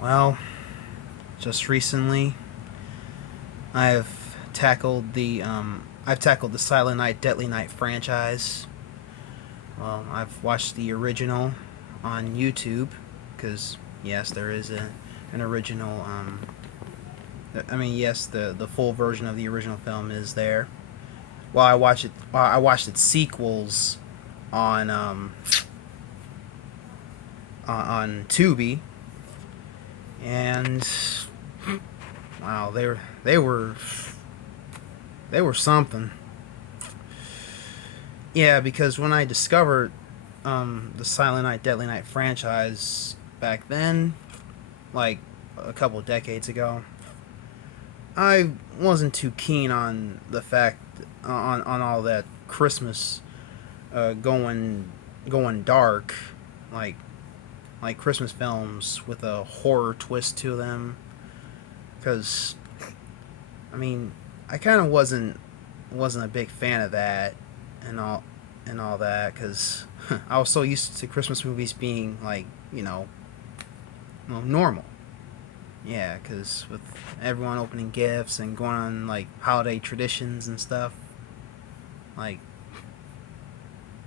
Well, just recently, I've tackled the Silent Night, Deadly Night franchise. Well, I've watched the original on YouTube because yes, there is an original. Yes, the full version of the original film is there. Well, I watched its sequels on on Tubi, and wow, they were they were something. Yeah, because when I discovered the Silent Night, Deadly Night franchise back then, like a couple decades ago, I wasn't too keen on the fact on all that Christmas going dark, like Christmas films with a horror twist to them. Because I mean, I kind of wasn't a big fan of that and all that because I was so used to Christmas movies being like normal. Yeah, because with everyone opening gifts and going on like holiday traditions and stuff, like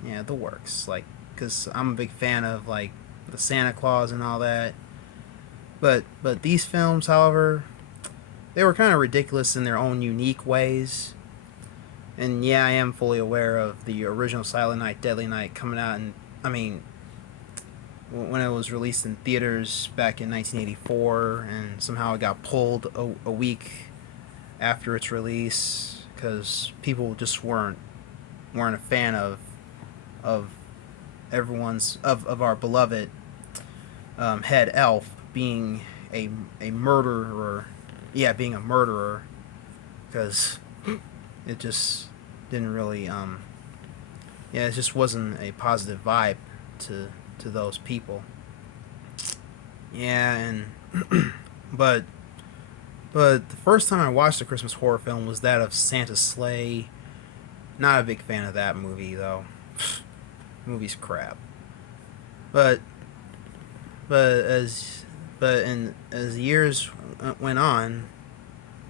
yeah, the works. Like, because I'm a big fan of like the Santa Claus and all that. But these films, however, they were kind of ridiculous in their own unique ways. And yeah, I am fully aware of the original Silent Night, Deadly Night coming out, and I mean when it was released in theaters back in 1984, and somehow it got pulled a week after its release because people just weren't a fan of of our beloved head elf being a murderer. Yeah, being a murderer because it just didn't really yeah, it just wasn't a positive vibe to those people. Yeah, and but the first time I watched a Christmas horror film was that of Santa's Sleigh. Not a big fan of that movie though. Movie's crap. But but as years went on,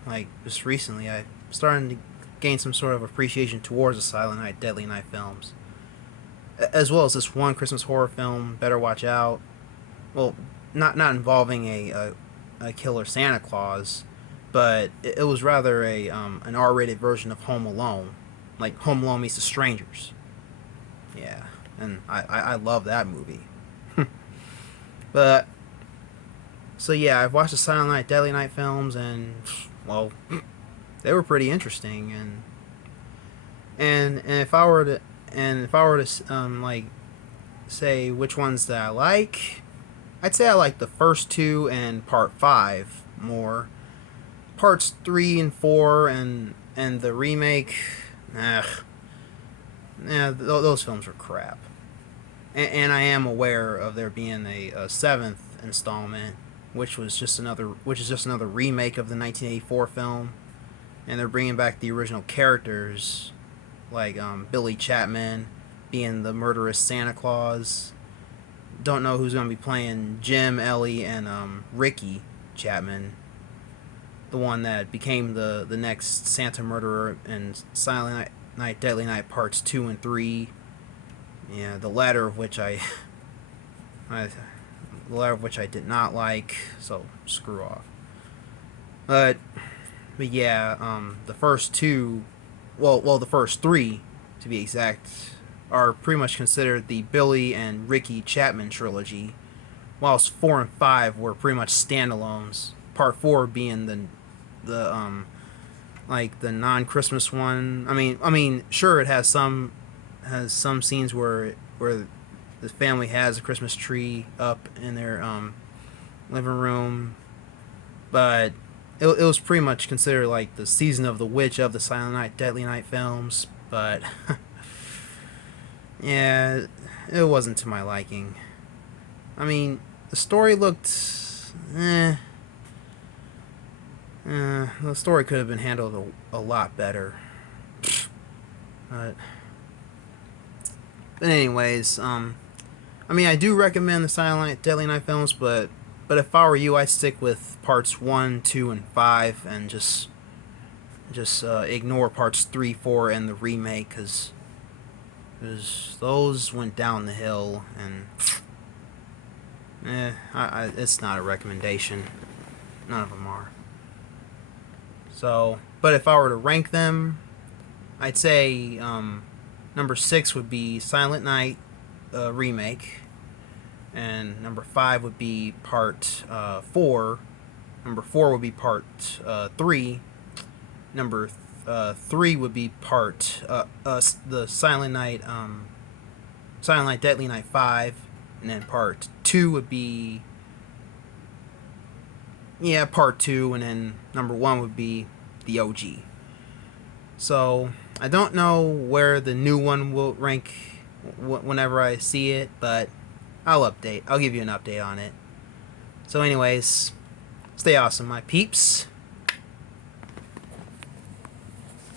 like just recently, I started to gain some sort of appreciation towards the Silent Night, Deadly Night films, as well as this one Christmas horror film, Better Watch Out. Well, not involving a killer Santa Claus, but it was rather a an R-rated version of Home Alone, like Home Alone meets The Strangers. Yeah, and I love that movie. But so yeah, I've watched the Silent Night, Deadly Night films, and well, they were pretty interesting. And if I were to like say which ones that I like, I'd say I like the first two and part five more. Parts three and four and the remake, ugh, yeah, those films were crap. And I am aware of there being a seventh installment, which is just another remake of the 1984 film, and they're bringing back the original characters, like Billy Chapman being the murderous Santa Claus. Don't know who's gonna be playing Jim, Ellie, and Ricky Chapman, the one that became the next Santa murderer in Night, Deadly Night parts two and three. Yeah, I, the latter of which I did not like. So screw off. But yeah, the first two, the first three, to be exact, are pretty much considered the Billy and Ricky Chapman trilogy, whilst four and five were pretty much standalones. Part four being the like the non Christmas one. Sure, it has some scenes where the family has a Christmas tree up in their living room, but it was pretty much considered like the season of the witch of the Silent Night, Deadly Night films. But yeah, it wasn't to my liking. I mean, the story looked, eh. The story could have been handled a lot better. But, anyways, I do recommend the Silent Night, Deadly Night films, but But if I were you, I'd stick with parts 1, 2, and 5, and just ignore parts 3, 4, and the remake, because those went down the hill, and it's not a recommendation. None of them are. So, but if I were to rank them, I'd say number 6 would be Silent Night remake, and number 5 would be part 4. Number 4 would be part 3. Number 3 would be part the Silent Night Deadly Night 5, and then part 2 would be part 2, and then number 1 would be the OG. So I don't know where the new one will rank whenever I see it, but I'll give you an update on it. So anyways, stay awesome, my peeps.